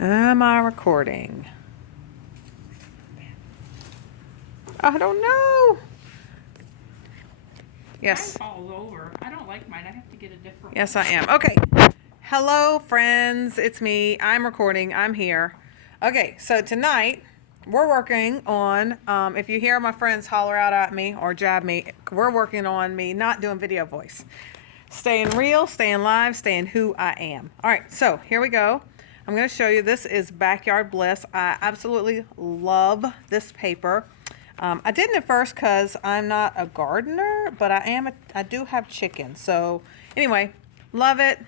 Am I recording? I don't know. Yes. Mine falls over. I don't like mine. I have to get a different Yes, one. I am. Okay. Hello, friends. It's me. I'm recording. I'm here. Okay, so tonight we're working on, if you hear my friends holler out at me or jab me, we're working on me not doing video voice. Staying real, staying live, staying who I am. All right, so here we go. I'm going to show you. This is Backyard Bliss. I absolutely love this paper. I didn't at first because I'm not a gardener, but I do have chickens. So anyway, love it.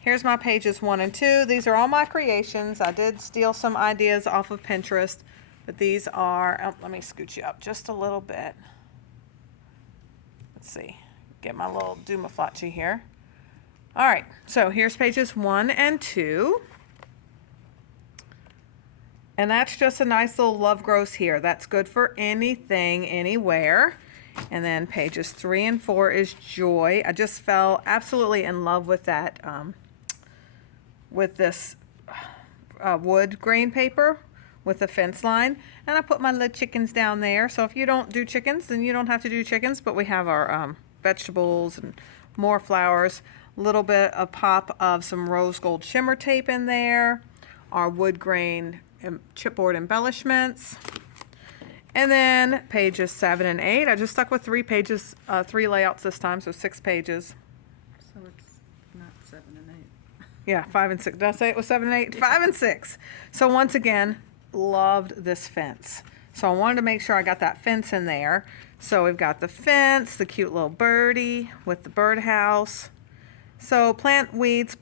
Here's my pages 1 and 2. These are all my creations. I did steal some ideas off of Pinterest, but these are, oh, let me scoot you up just a little bit. Let's see, get my little Dumaflachi here. All right, so here's pages 1 and 2. And that's just a nice little love grows here. That's good for anything, anywhere. And then pages 3 and 4 is joy. I just fell absolutely in love with that, with this wood grain paper with the fence line. And I put my little chickens down there. So if you don't do chickens, then you don't have to do chickens. But we have our vegetables and more flowers. A little bit of pop of some rose gold shimmer tape in there. Our wood grain chipboard embellishments. And then pages 7 and 8. I just stuck with 3 pages, 3 layouts this time, so 6 pages. So it's not 7 and 8. Yeah, 5 and 6. Did I say it was 7 and 8? 5 and 6. So once again, loved this fence. So I wanted to make sure I got that fence in there. So we've got the fence, the cute little birdie with the birdhouse. So plant weeds,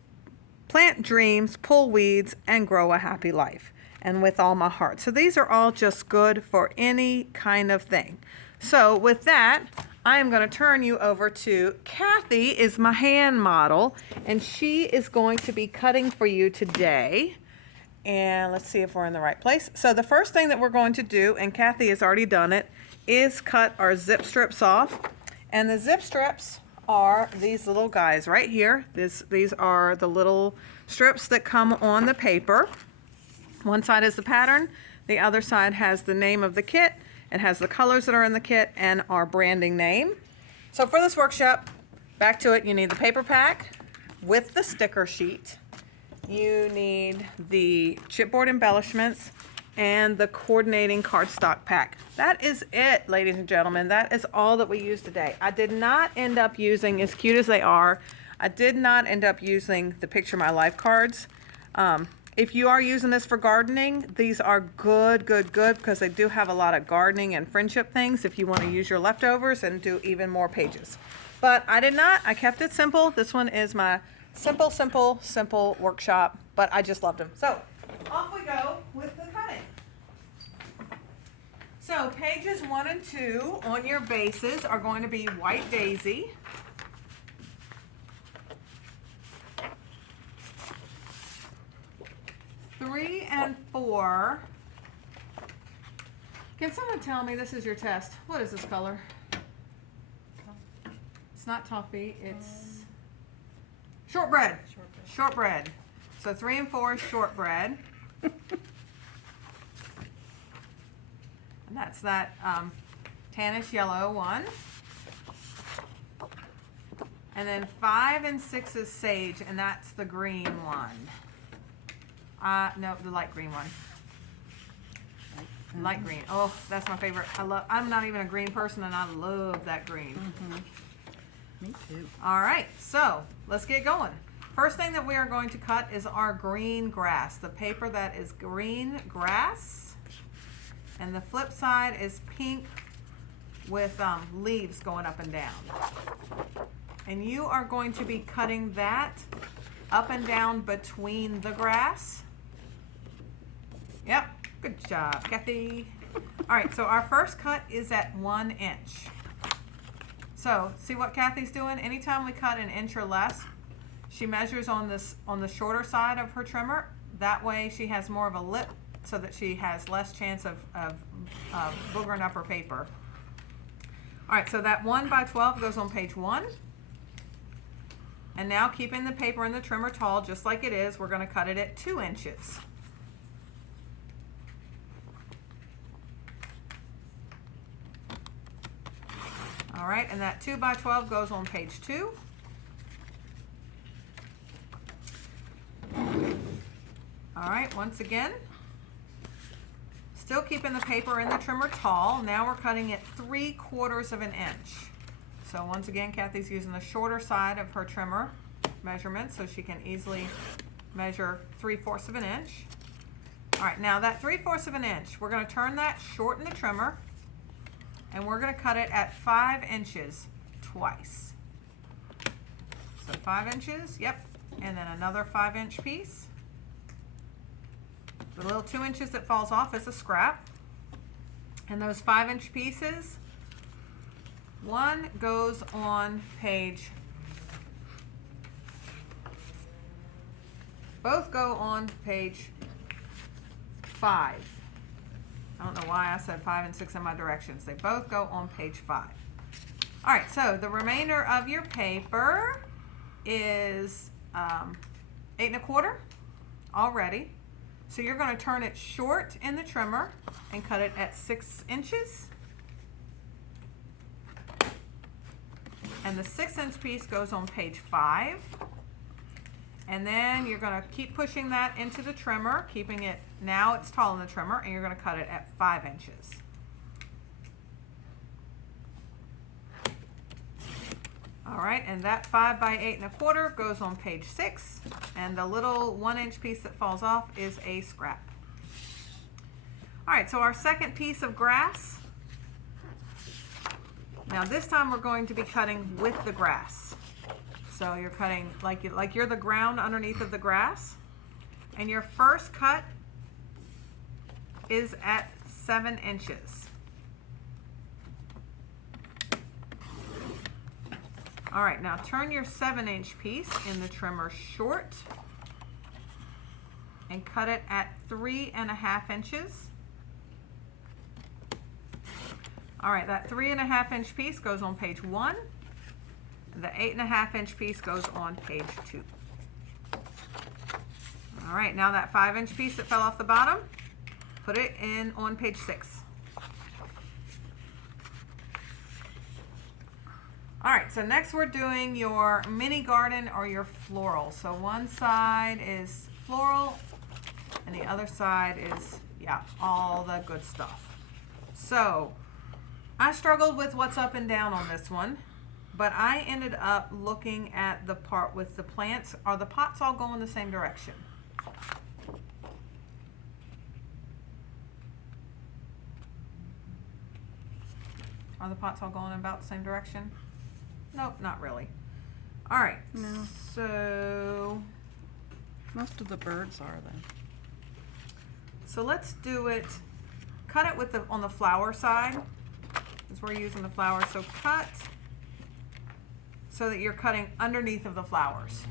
plant dreams, pull weeds, and grow a happy life. And with all my heart. So these are all just good for any kind of thing. So with that, I am going to turn you over to Kathy is my hand model, and she is going to be cutting for you today. And let's see if we're in the right place. So the first thing that we're going to do, and Kathy has already done it, is cut our zip strips off. And the zip strips are these little guys right here. These are the little strips that come on the paper. One side is the pattern, the other side has the name of the kit, it has the colors that are in the kit, and our branding name. So for this workshop, back to it, you need the paper pack with the sticker sheet. You need the chipboard embellishments and the coordinating cardstock pack. That is it, ladies and gentlemen. That is all that we use today. I did not end up using, as cute as they are, I did not end up using the Picture My Life cards. If you are using this for gardening, these are good because they do have a lot of gardening and friendship things if you want to use your leftovers and do even more pages. But I did not. I kept it simple. This one is my simple workshop, but I just loved them. So off we go with the cutting. So pages 1 and 2 on your bases are going to be White Daisy. Three and 4. Can someone tell me, this is your test, what is this color? It's not toffee, it's shortbread. Shortbread. So 3 and 4 is shortbread. And that's that tannish yellow one. And then 5 and 6 is sage, and that's the green one. No, the light green one. Light green. Oh, that's my favorite. I'm not even a green person, and I love that green. Me too. All right, so let's get going. First thing that we are going to cut is our green grass. The paper that is green grass. And the flip side is pink with leaves going up and down. And you are going to be cutting that up and down between the grass. Yep, good job, Kathy. All right, so our first cut is at 1 inch. So see what Kathy's doing? Anytime we cut an inch or less, she measures on the shorter side of her trimmer. That way she has more of a lip so that she has less chance of boogering up her paper. All right, so that 1 by 12 goes on page 1. And now keeping the paper and the trimmer tall just like it is, we're going to cut it at 2 inches. All right, and that 2 by 12 goes on page 2. All right, once again, still keeping the paper in the trimmer tall. Now we're cutting it 3/4 of an inch. So once again, Kathy's using the shorter side of her trimmer measurement so she can easily measure 3/4 of an inch. All right, now that 3/4 of an inch, we're going to turn that short in the trimmer, and we're going to cut it at 5 inches twice. So 5 inches, yep, and then another 5-inch piece. The little 2 inches that falls off is a scrap. And those 5-inch pieces, one goes on page, both go on page 5. I don't know why I said 5 and 6 in my directions. They both go on page 5. All right, so the remainder of your paper is 8 1/4 already. So you're going to turn it short in the trimmer and cut it at 6 inches. And the 6-inch piece goes on page 5. And then you're going to keep pushing that into the trimmer, keeping it, now it's tall in the trimmer, and you're going to cut it at 5 inches. All right, and that 5 by 8 1/4 goes on page 6, and the little 1-inch piece that falls off is a scrap. All right, so our second piece of grass. Now this time we're going to be cutting with the grass. So you're cutting like you're the ground underneath of the grass, and your first cut is at 7 inches. All right, now turn your 7-inch piece in the trimmer short and cut it at 3 1/2 inches. All right, that 3 1/2 inch piece goes on page 1. The 8 1/2 inch piece goes on page 2. All right, now that 5-inch piece that fell off the bottom, put it in on page 6. All right, so next we're doing your mini garden or your floral. So one side is floral and the other side is, yeah, all the good stuff. So I struggled with what's up and down on this one, but I ended up looking at the part with the plants. Are the pots all going the same direction? Are the pots all going about the same direction? Nope, not really. All right. No. So Most of the birds are then. So let's do it. Cut it with the on the flower side, because we're using the flower. So cut so that you're cutting underneath of the flowers.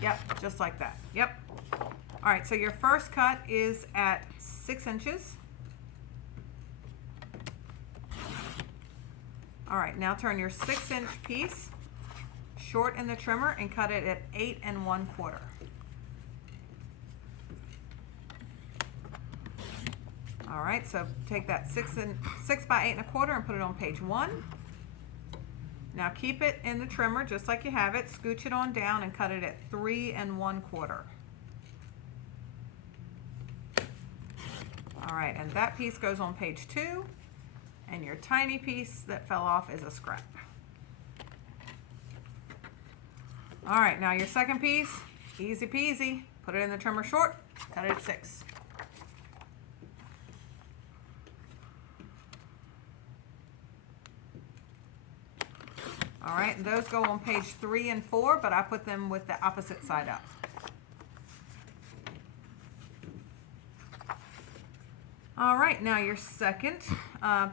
Yep, just like that. Yep. All right. So your first cut is at 6 inches. All right, now turn your 6-inch piece short in the trimmer and cut it at 8 1/4. All right, so take that 6 by 8 1/4 and put it on page 1. Now keep it in the trimmer just like you have it. Scooch it on down and cut it at 3 1/4. All right, and that piece goes on page 2. And your tiny piece that fell off is a scrap. All right, now your second piece, easy peasy. Put it in the trimmer short, cut it at 6. All right, and those go on page 3 and 4, but I put them with the opposite side up. All right, now your second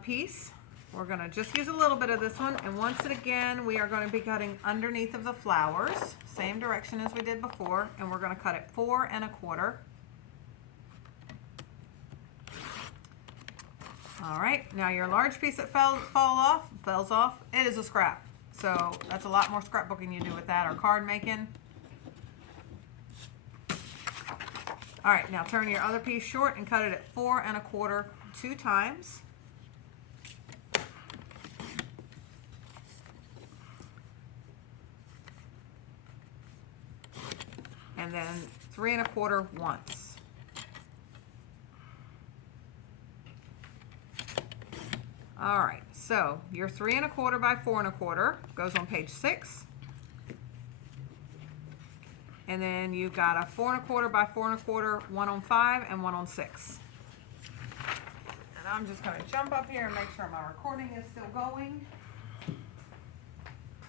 piece, we're gonna just use a little bit of this one, and once again, we are gonna be cutting underneath of the flowers, same direction as we did before, and we're gonna cut it 4 1/4. All right, now your large piece that falls off, it is a scrap. So that's a lot more scrapbooking you do with that, or card making. All right, now turn your other piece short and cut it at 4 1/4 2 times. and then 3 1/4 once. All right, so your 3 1/4 by 4 1/4 goes on page 6. And then you've got a 4 1/4 by 4 1/4, one on 5 and one on 6. And I'm just going to jump up here and make sure my recording is still going.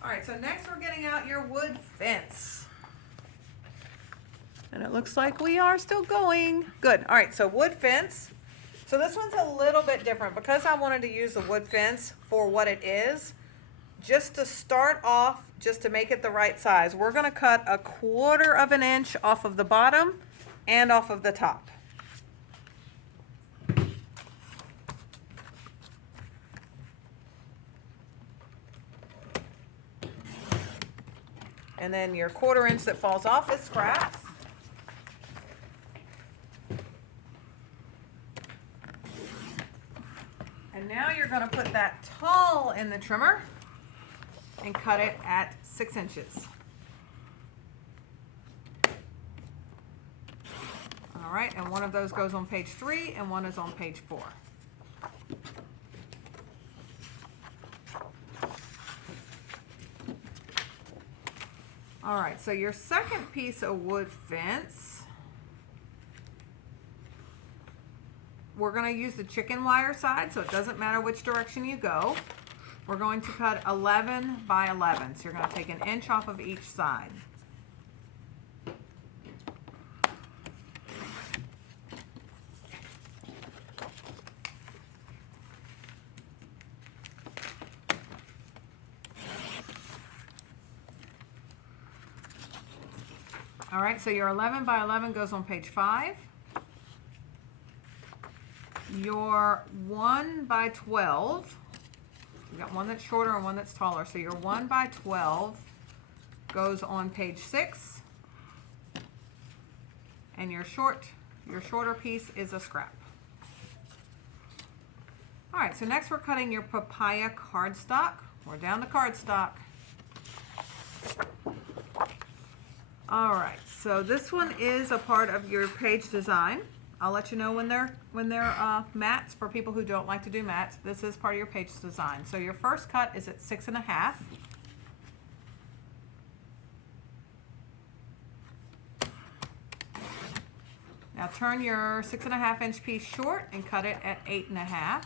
All right, so next we're getting out your wood fence. And it looks like we are still going. Good. All right, so wood fence. So this one's a little bit different because I wanted to use the wood fence for what it is. Just to start off, just to make it the right size, we're going to cut 1/4 of an inch off of the bottom and off of the top. And then your 1/4 inch that falls off is scraps. And now you're going to put that tall in the trimmer and cut it at 6 inches. All right, and one of those goes on page 3 and one is on page 4. All right, so your second piece of wood fence, we're going to use the chicken wire side, so it doesn't matter which direction you go. We're going to cut 11 by 11, so you're going to take an inch off of each side. All right, so your 11 by 11 goes on page 5. Your 1 by 12, you got one that's shorter and one that's taller, so your 1 by 12 goes on page 6. And your shorter piece is a scrap. All right, so next we're cutting your papaya cardstock. We're down to cardstock. All right, so this one is a part of your page design. I'll let you know when they're mats for people who don't like to do mats. This is part of your page design. So your first cut is at 6 1/2. Now turn your 6 1/2 inch piece short and cut it at 8 1/2.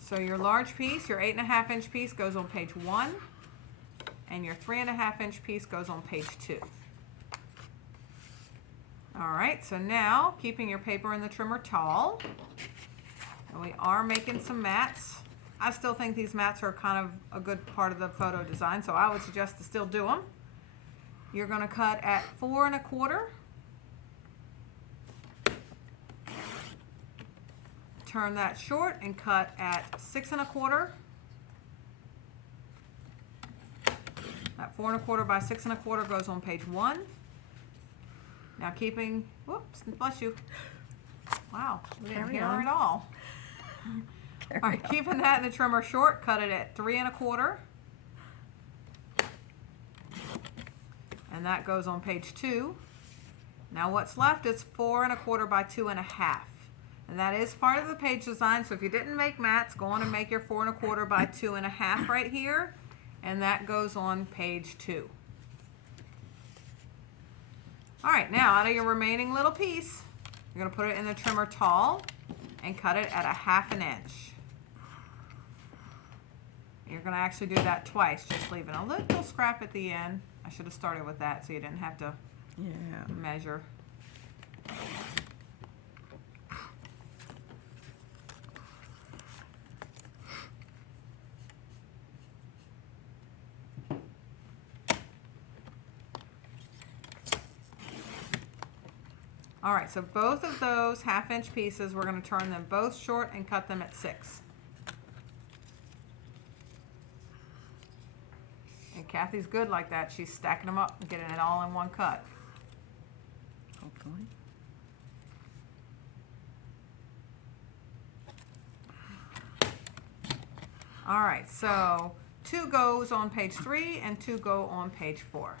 So your large piece, your 8 1/2 inch piece goes on page 1, and your 3 1/2 inch piece goes on page 2. All right, so now keeping your paper in the trimmer tall, and we are making some mats. I still think these mats are kind of a good part of the photo design, so I would suggest to still do them. You're going to cut at 4 1/4. Turn that short and cut at 6 1/4. That 4 1/4 by 6 1/4 goes on page 1. Now keeping, whoops, bless you. Wow, we didn't Carry hear on. it all. All right, keeping that in the trimmer short, cut it at 3 1/4. And that goes on page 2. Now what's left is 4 1/4 by 2 1/2. And that is part of the page design, so if you didn't make mats, go on and make your 4 1/4 by 2 1/2 right here, and that goes on page 2. All right, now out of your remaining little piece, you're going to put it in the trimmer tall and cut it at 1/2 inch. You're going to actually do that twice, just leaving a little scrap at the end. I should have started with that so you didn't have to measure. All right, so both of those 1/2 inch pieces, we're going to turn them both short and cut them at 6. And Kathy's good like that. She's stacking them up and getting it all in one cut. Hopefully. All right, so 2 goes on page 3 and 2 go on page 4.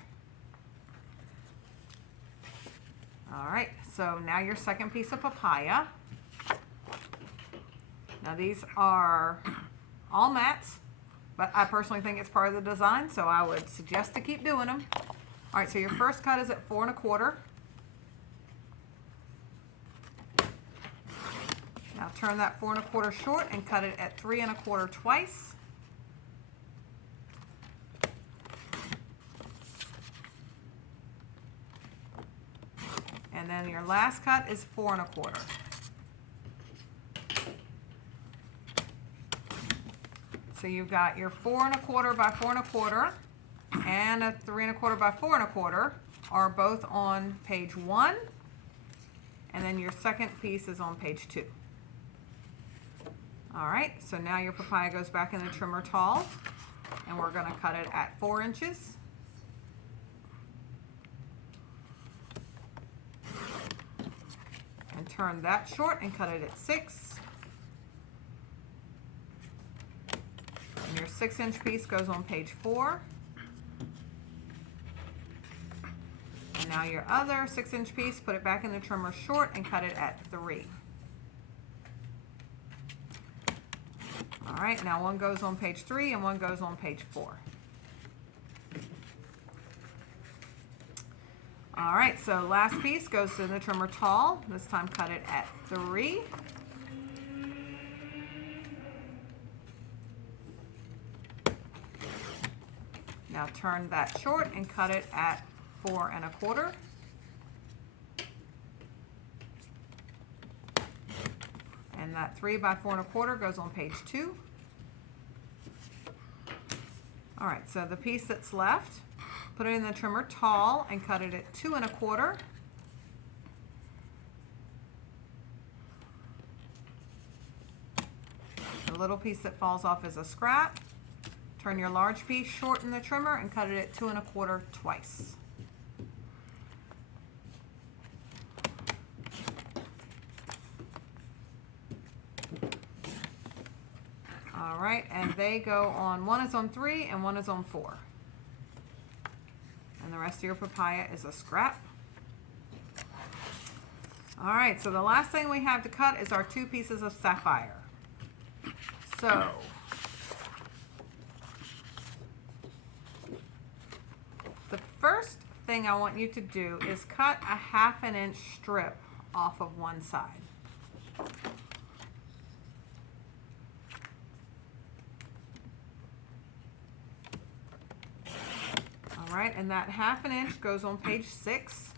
All right, so now your second piece of papaya. Now these are all mats, but I personally think it's part of the design, so I would suggest to keep doing them. All right, so your first cut is at 4 1/4. Now turn that 4 1/4 short and cut it at 3 1/4 twice. And then your last cut is 4 1/4. So you've got your 4 1/4 by 4 1/4 and a 3 1/4 by 4 1/4 are both on page 1, and then your second piece is on page 2. All right, so now your papaya goes back in the trimmer tall, and we're going to cut it at 4 inches. And turn that short and cut it at 6. And your 6-inch piece goes on page 4. And now your other 6-inch piece, put it back in the trimmer short and cut it at 3. All right, now one goes on page 3 and one goes on page 4. All right, so last piece goes to the trimmer tall. This time cut it at 3. Now turn that short and cut it at 4 1/4. And that 3 by 4 1/4 goes on page 2. All right, so the piece that's left, put it in the trimmer tall and cut it at 2 1/4. The little piece that falls off is a scrap. Turn your large piece short in the trimmer and cut it at 2 1/4 twice. All right, and they go on, one is on 3 and one is on 4. And the rest of your papaya is a scrap. All right, so the last thing we have to cut is our 2 pieces of sapphire. So the first thing I want you to do is cut a 1/2 inch strip off of one side. All right, and that 1/2 inch goes on page 6.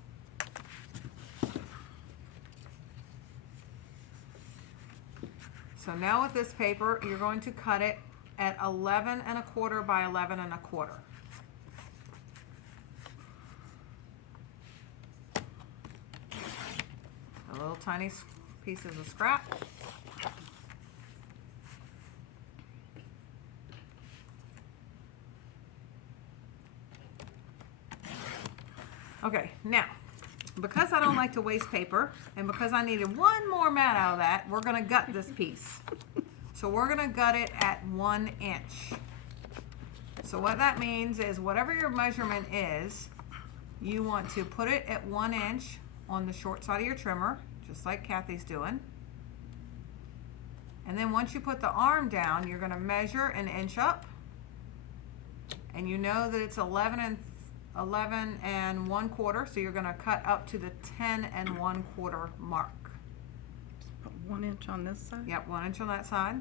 So now with this paper, you're going to cut it at 11 1/4 by 11 1/4. A little tiny pieces of scrap. Okay, now, because I don't like to waste paper, and because I needed one more mat out of that, we're going to gut this piece. So we're going to gut it at 1 inch. So what that means is whatever your measurement is, you want to put it at 1 inch on the short side of your trimmer, just like Kathy's doing. And then once you put the arm down, you're going to measure 1 inch up. And you know that it's 11 1/4, so you're going to cut up to the 10 1/4 mark. Put 1 inch on this side? Yep, 1 inch on that side.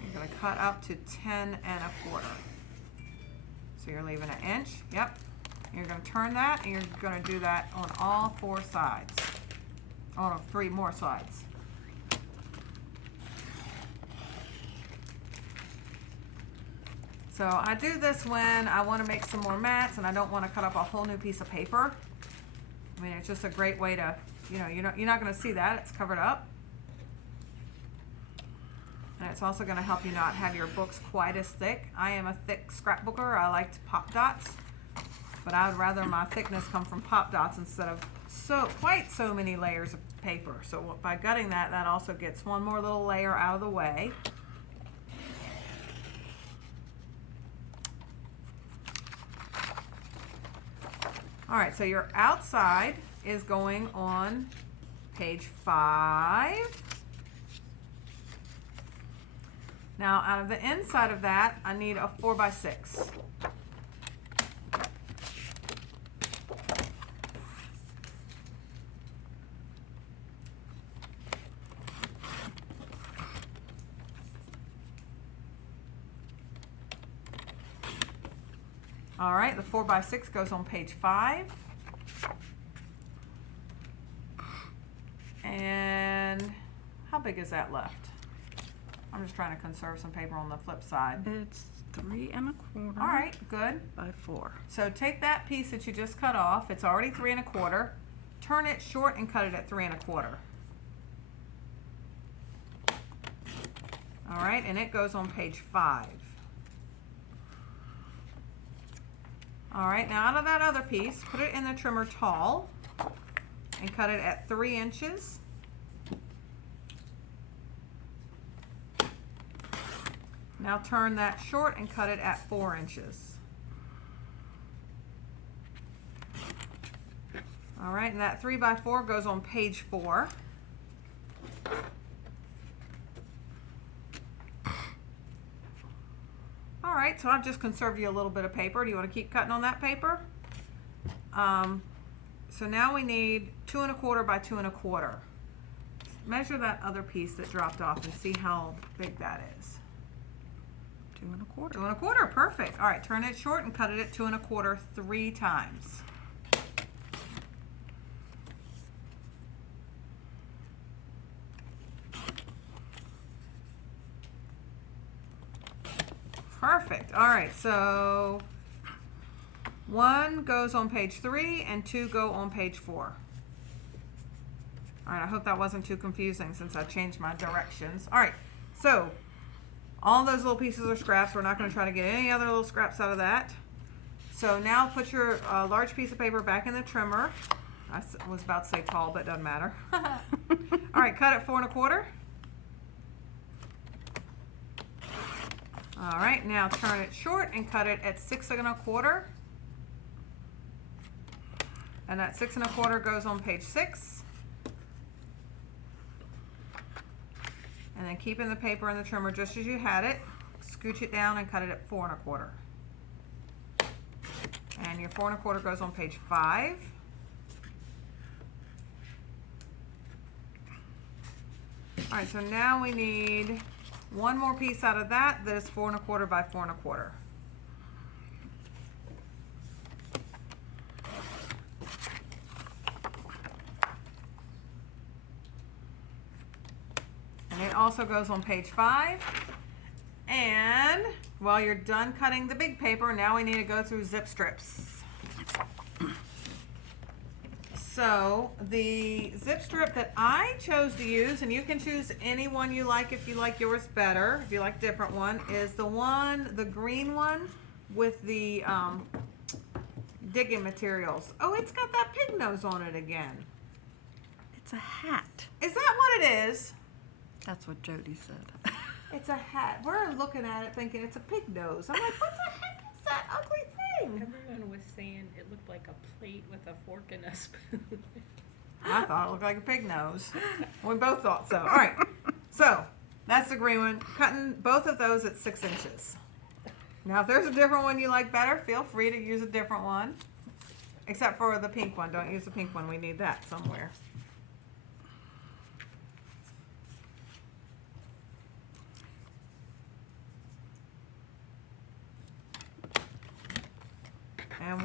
You're going to cut up to 10 1/4. So you're leaving 1 inch. Yep. You're going to turn that, and you're going to do that on all 4 sides. Oh, no, 3 more sides. So I do this when I want to make some more mats and I don't want to cut up a whole new piece of paper. I mean, it's just a great way to, you know, you're not going to see that. It's covered up. And it's also going to help you not have your books quite as thick. I am a thick scrapbooker. I like pop dots, but I would rather my thickness come from pop dots instead of quite so many layers of paper. So by gutting that, that also gets one more little layer out of the way. All right, so your outside is going on page 5. Now, out of the inside of that, I need a 4x6. All right, the 4x6 goes on page 5. And how big is that left? I'm just trying to conserve some paper on the flip side. It's 3 1/4. All right, good. By 4. So take that piece that you just cut off. It's already 3 1/4. Turn it short and cut it at 3 1/4. All right, and it goes on page 5. All right, now out of that other piece, put it in the trimmer tall and cut it at 3 inches. Now turn that short and cut it at 4 inches. All right, and that 3x4 goes on page 4. All right, so I've just conserved you a little bit of paper. Do you want to keep cutting on that paper? So now we need 2 1/4 by 2 1/4. Measure that other piece that dropped off and see how big that is. 2 1/4. 2 1/4, perfect. All right, turn it short and cut it at 2 1/4 3 times. Perfect. All right, so 1 goes on page 3 and 2 go on page 4. All right, I hope that wasn't too confusing since I changed my directions. All right, so all those little pieces are scraps. We're not going to try to get any other little scraps out of that. So now put your large piece of paper back in the trimmer. I was about to say tall, but it doesn't matter. All right, cut it 4 1/4. All right, now turn it short and cut it at 6 1/4. And that 6 1/4 goes on page 6. And then keeping the paper in the trimmer just as you had it, scooch it down and cut it at 4 1/4. And your 4 1/4 goes on page 5. All right, so now we need one more piece out of that is 4 1/4 by 4 1/4. And it also goes on page 5. And while you're done cutting the big paper, now we need to go through zip strips. So the zip strip that I chose to use, and you can choose any one you like if you like yours better, if you like a different one, is the green one with the digging materials. Oh, it's got that pig nose on it again. It's a hat. Is that what it is? That's what Jody said. It's a hat. We're looking at it thinking it's a pig nose. I'm like, what the heck is that ugly thing? Everyone was saying it looked like a plate with a fork and a spoon. I thought it looked like a pig nose. We both thought so. All right. So that's the green one. Cutting both of those at 6 inches. Now, if there's a different one you like better, feel free to use a different one. Except for the pink one. Don't use the pink one. We need that somewhere. And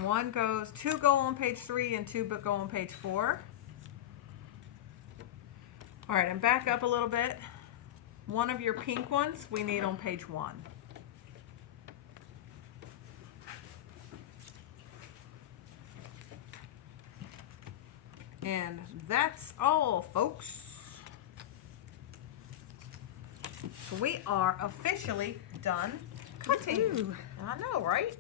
two go on page 3 and 2 go on page 4. All right, and back up a little bit. One of your pink ones we need on page 1. And that's all, folks. So we are officially done cutting. Ooh. I know, right?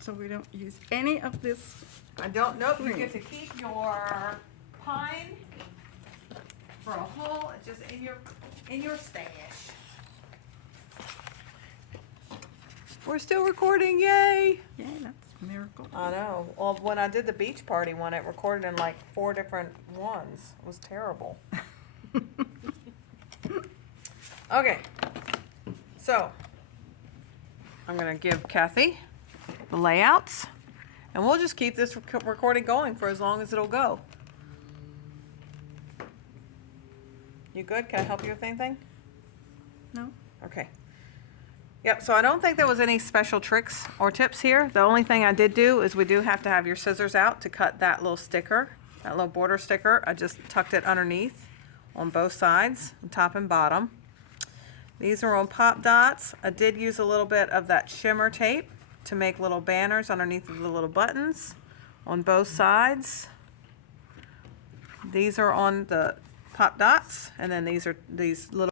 So we don't use any of this. I don't know if you get to keep your pine for a whole, just in your stash. We're still recording, yay! Yeah, that's Miracle. I know. Well, when I did the beach party one, it recorded in like 4 different ones. It was terrible. Okay. So, I'm going to give Kathy the layouts, and we'll just keep this recording going for as long as it'll go. You good? Can I help you with anything? No? Okay. Yep, so I don't think there was any special tricks or tips here. The only thing I did do is we do have to have your scissors out to cut that little sticker, that little border sticker. I just tucked it underneath on both sides, top and bottom. These are on pop dots. I did use a little bit of that shimmer tape to make little banners underneath of the little buttons on both sides. These are on the pop dots, and then these are these little